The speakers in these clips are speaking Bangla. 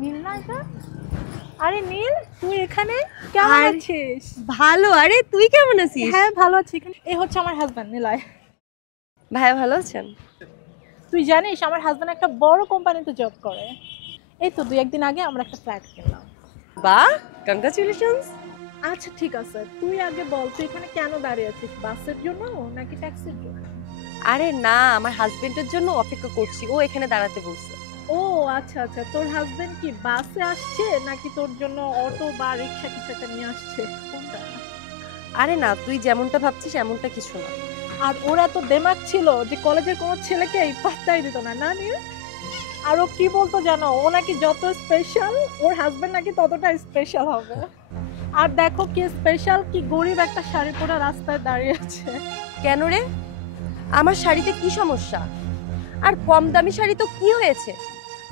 নীল না এটা? আরে নীল, তুই এখানে কেমন আছিস? ভালো। আরে তুই কেমন আছিস? হ্যাঁ ভালো আছি। এই হচ্ছে আমার হাজবেন্ড নিলয়। ভাইয়া ভালো আছেন? তুই জানিস আমার হাজবেন্ড একটা বড় কোম্পানিতে জব করে। এই তো 2-1 দিন আগে আমরা একটা ফ্ল্যাট কিনলাম। বাহ, কংগ্রাচুলেশনস। আচ্ছা ঠিক আছে, তুই আগে বল তুই এখানে কেন দাঁড়িয়ে আছিস? বাসের জন্য নাকি ট্যাক্সির জন্য? আরে না, আমার হাজবেন্ডের জন্য অপেক্ষা করছি, ও এখানে দাঁড়াতে বলছে। ও আচ্ছা আচ্ছা, তোর হাজবেন্ড কি বাসে আসছে নাকি তোর জন্য অটো বা রিক্সা কিছু একটা নিয়ে আসছে? কোনটা? আরে না, তুই যেমনটা ভাবছিস এমনটা কিছু না। আর ওরা তো দেমাগ ছিল যে কলেজের কোনো ছেলেকে এই পাত্তাই দিত না, না নীল? আর ও কি বলতো জানো, ও নাকি যত স্পেশাল ওর হাজবেন্ড নাকি ততটা স্পেশাল হবে। আর দেখো কি স্পেশাল, কি গরিব একটা শাড়ি পরা রাস্তায় দাঁড়িয়ে আছে। কেন রে? আমার শাড়িতে কি সমস্যা? আর কম দামি শাড়ি তো কি হয়েছে?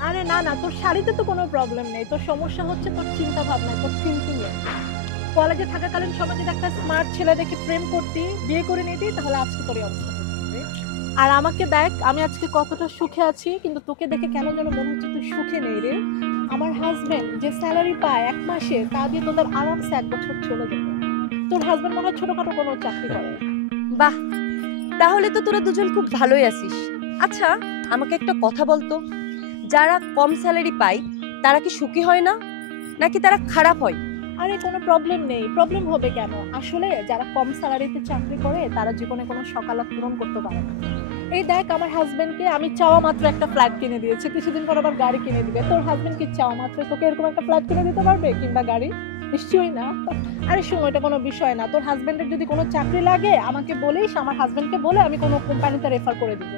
আরে না না, তোর শাড়িতে তো কোনো প্রবলেম নেই, তোর সমস্যা হচ্ছে তোর চিন্তা ভাবনা, তোর থিঙ্কিং এ। কলেজে থাকাকালীন সময় যদি একটা স্মার্ট ছেলে দেখে প্রেম করতি, বিয়ে করে নিতি, তাহলে আজকে তোর এই অবস্থা হতো। আর আমাকে দেখ, আমি আজকে কতটা সুখে আছি, কিন্তু তোকে দেখে কেন যেন মনে হচ্ছে তুই সুখে নেই রে। আমার হাজবেন্ড যে স্যালারি পায় 1 মাসে, তা দিয়ে তোদের আরামসে 1 বছর চলে যাবে। তোর হাজবেন্ড মনে হয় ছোটখাটো কোনো চাকরি করে। বাহ, তাহলে তো তোরা দুজন খুব ভালোই আছিস। আচ্ছা, আমাকে একটা কথা বলতো, যারা কম স্যালারি পায় তারা কি সুখী হয় না, নাকি তারা খারাপ হয়? আরে কোনো প্রবলেম নেই, প্রবলেম হবে কেন? আসলে যারা কম স্যালারিতে চাকরি করে তারা জীবনে কোনো সকালাত পূরণ করতে পারে না। এই দেখ, আমার হাজবেন্ডকে আমি চাওয়া মাত্র একটা ফ্ল্যাট কিনে দিয়েছে, কিছুদিন পর আবার গাড়ি কিনে দিবে। তোর হাজবেন্ডকে চাওয়া মাত্র তোকে এরকম একটা ফ্ল্যাট কিনে দিতে পারবে কিংবা গাড়ি? নিশ্চয়ই না। আরে শোনো, এটা কোনো বিষয় না। তোর হাজবেন্ডের যদি কোনো চাকরি লাগে আমাকে বলিস, আমার হাজবেন্ডকে বলে আমি কোনো কোম্পানিতে রেফার করে দিব।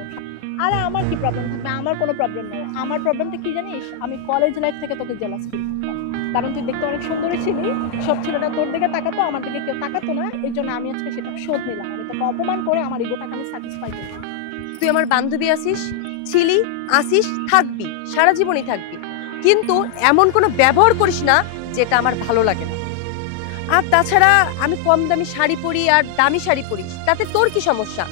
আরে আমার কি প্রবলেম থাকবে? আমার কোনো প্রবলেম নেই। আমার প্রবলেমটা কি জানিস? আমি কলেজ লাইফ থেকে তোকে জেলাস ফিল করতাম, কারণ তুই দেখতে অনেক সুন্দরী ছিলি। সব ছেলেরা তোর দিকে তাকাতো, আমার দিকে কেউ তাকাতো না। এই জন্য আমি আজকে সেটা শোধ নিলাম। আমি তোকে অপমান করে আমার ইগোটাকে আমি স্যাটিসফাই করলাম। তুই আমার বান্ধবী আছিস, ছিলি, আসিস, থাকবি, সারা জীবনই থাকবি, কিন্তু এমন কোনো ব্যবহার করিস না যেটা আমার ভালো লাগে না। আর তাছাড়া আমি কম দামি শাড়ি পরি আর দামি শাড়ি পরি, তাতে তোর কি সমস্যা?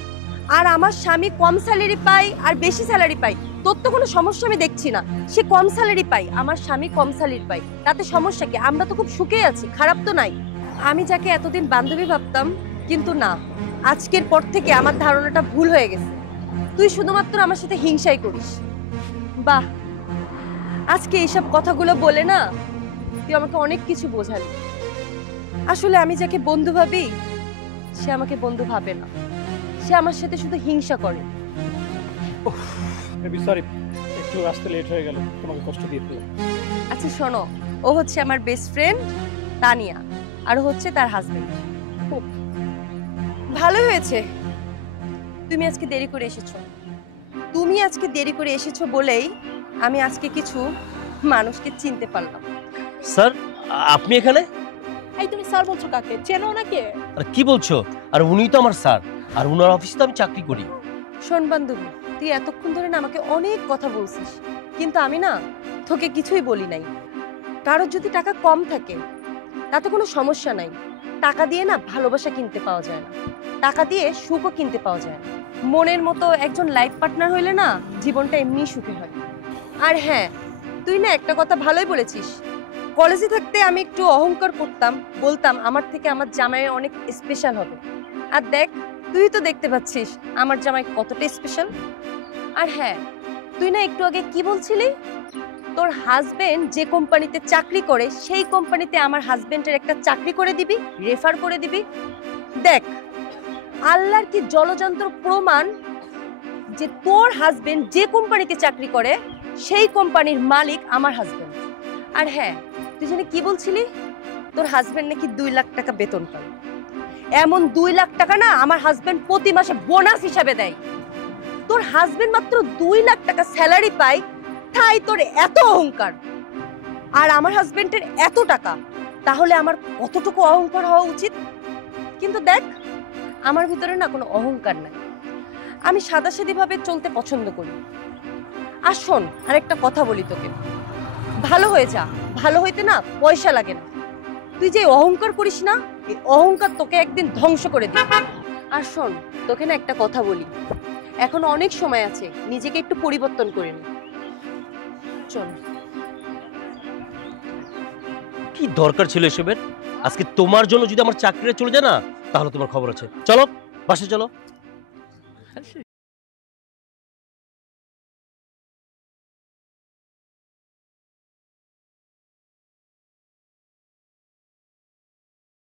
আর আমার স্বামী কম স্যালারি পায় আর বেশি স্যালারি পায়, তোর তো কোনো সমস্যা আমি দেখছি না। সে কম স্যালারি পায়, আমার স্বামী কম স্যালারি পায়, তাতে সমস্যা কি? আমরা তো খুব সুখে আছি, খারাপ তো নাই। আমি যাকে এতদিন বান্ধবী ভাবতাম, কিন্তু না, আজকের পর থেকে আমার ধারণাটা ভুল হয়ে গেছে। তুই শুধুমাত্র আমার সাথে হিংসাই করিস। বাহ, আজকে এইসব কথাগুলো বলে না তুই আমাকে অনেক কিছু বোঝালি। আসলে আমি যাকে বন্ধু ভাবি সে আমাকে বন্ধু ভাবে না, সে আমার সাথে শুধু হিংসা করে। বেবি সরি, একটু আসতে লেট হয়ে গেল, তোমাকে কষ্ট দিয়ে দিলাম। আচ্ছা শোনো, ও হচ্ছে আমার বেস্ট ফ্রেন্ড তানিয়া, আর হচ্ছে তার হাজবেন্ড। খুব ভালো হয়েছে তুমি আজকে দেরি করে এসেছো। তুমি আজকে দেরি করে এসেছো বলেই আমি আজকে কিছু মানুষকে চিনতে পারলাম। স্যার, আপনি এখানে? এই তুমি স্যার বলছো কাকে? চেনো ওনাকে? আর কি বলছো? আর উনিই তো আমার স্যার, আর উনার অফিসে তো আমি চাকরি করি। শোন বান্ধবী, তুই এতক্ষণ ধরে না আমাকে অনেক কথা বলছিস, কিন্তু আমি না তোকে কিছুই বলি নাই। কারোর যদি টাকা কম থাকে তাতে কোনো সমস্যা নাই, টাকা দিয়ে না ভালোবাসা কিনতে পাওয়া যায় না, টাকা দিয়ে সুখও কিনতে পাওয়া যায় না। মনের মতো একজন লাইফ পার্টনার হইলে না জীবনটা এমনি সুখী হয়। আর হ্যাঁ, তুই না একটা কথা ভালোই বলেছিস। কলেজে থাকতে আমি একটু অহংকার করতাম, বলতাম আমার থেকে আমার জামাই অনেক স্পেশাল হবে। আর দেখ, তুই তো দেখতে পাচ্ছিস আমার জামাই কতটা স্পেশাল। আর হ্যাঁ, তুই না একটু আগে কি বলছিলি? তোর হাজবেন্ড যে কোম্পানিতে চাকরি করে সেই কোম্পানিতে আমার হাজবেন্ডের একটা চাকরি করে দিবি, রেফার করে দিবি। দেখ, আল্লাহর কি জলযন্ত্র প্রমাণ যে তোর হাজবেন্ড যে কোম্পানিতে চাকরি করে সেই কোম্পানির মালিক আমার হাজবেন্ড। আর হ্যাঁ, তুই জানি কি বলছিলি? তোর হাজবেন্ড নাকি 2 লাখ টাকা বেতন পায়। এমন 2 লাখ টাকা না আমার হাজবেন্ড প্রতি মাসে বোনাস হিসাবে দেয়। তোর হাজবেন্ড মাত্র 2 লাখ টাকা স্যালারি পায়, তাই তোর এত অহংকার। আর আমার হাজবেন্ডের এত টাকা, তাহলে আমার কতটুকু অহংকার হওয়া উচিত? কিন্তু দেখ, আমার ভিতরে না কোনো অহংকার নাই, আমি সাদাসিধি ভাবে চলতে পছন্দ করি। আর শোন, আরেকটা কথা বলি তোকে, ভালো হয়ে যা, ভালো হইতে না পয়সা লাগে না। তুই যে অহংকার করিস না, এই অহংকার তোকে একদিন ধ্বংস করে দিবে। আর শোন, তোকে না একটা কথা বলি, এখন অনেক সময় আছে, নিজেকে একটু পরিবর্তন করে নে। চল। কি দরকার ছিল এসবের? আজকে তোমার জন্য যদি আমার চাকরিটা চলে যায় না, তাহলে তোমার খবর আছে। চলো বাসে চলো। হাসি।